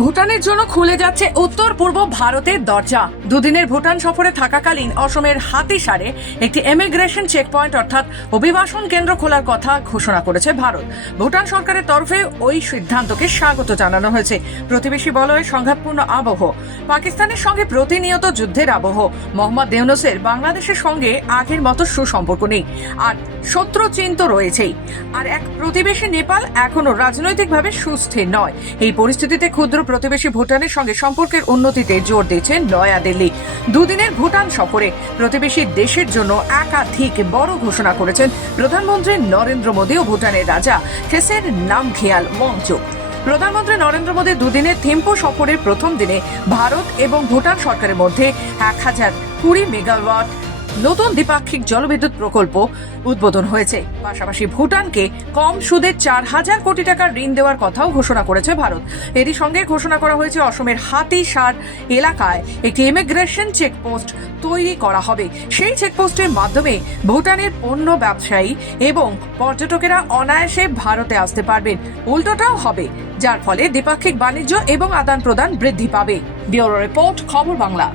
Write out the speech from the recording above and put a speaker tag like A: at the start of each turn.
A: ভুটানের জন্য খুলে যাচ্ছে উত্তর পূর্ব ভারতের দরজা। দুদিনের ভুটান সফরে থাকাকালীন অসমের হাতিসারে একটি ইমিগ্রেশন চেকপয়েন্ট অর্থাৎ অভিবাসন কেন্দ্র খোলার কথা ঘোষণা করেছে ভারত। ভুটান সরকারের তরফে ওই সিদ্ধান্তকে স্বাগত জানানো হয়েছে। প্রতিবেশী বলয়ের সংঘাতপূর্ণ আবহ পাকিস্তানের সঙ্গে প্রতিনিয়ত যুদ্ধের আবহ। মোহাম্মদ দেউনসের বাংলাদেশের সঙ্গে আগের মতো সুসম্পর্ক নেই। আর শত্রু চিন্ত রয়েছেই। আর এক প্রতিবেশী নেপাল এখনও রাজনৈতিকভাবে সুস্থির নয়। এই পরিস্থিতিতে ক্ষুদ্র প্রতিবেশী ভুটানের সঙ্গে সম্পর্কের উন্নতিতে জোর দিয়েছে নয়াদিল্লি দুদিনের ভুটান সফরে প্রতিবেশী দেশের জন্য একাধিক বড় ঘোষণা করেছেন প্রধানমন্ত্রী নরেন্দ্র মোদী ও ভুটানের রাজা। খেসের নাম খেয়াল ওয়াংচুক প্রধানমন্ত্রী নরেন্দ্র মোদী দুদিনের থিম্পো সফরের প্রথম দিনে ভারত এবং ভুটান সরকারের মধ্যে এক হাজার কুড়ি মেগাওয়াট নতুন দ্বিপাক্ষিক জলবিদ্যুৎ প্রকল্প উদ্বোধন হয়েছে। পাশাপাশি ভুটানকে কম সুদে চার হাজার কোটি টাকার ঋণ দেওয়ার কথাও ঘোষণা করেছে ভারত। এরই সঙ্গে ঘোষণা করা হয়েছে, অসমের হাতিসার এলাকায় একটি ইমিগ্রেশন চেকপোস্ট তৈরি করা হবে। সেই চেকপোস্টের মাধ্যমে ভুটানের পণ্য ব্যবসায়ী এবং পর্যটকেরা অনায়াসে ভারতে আসতে পারবেন। উল্টোটাও হবে, যার ফলে দ্বিপাক্ষিক বাণিজ্য এবং আদান প্রদান বৃদ্ধি পাবে। ব্যুরো রিপোর্ট, খবর বাংলা।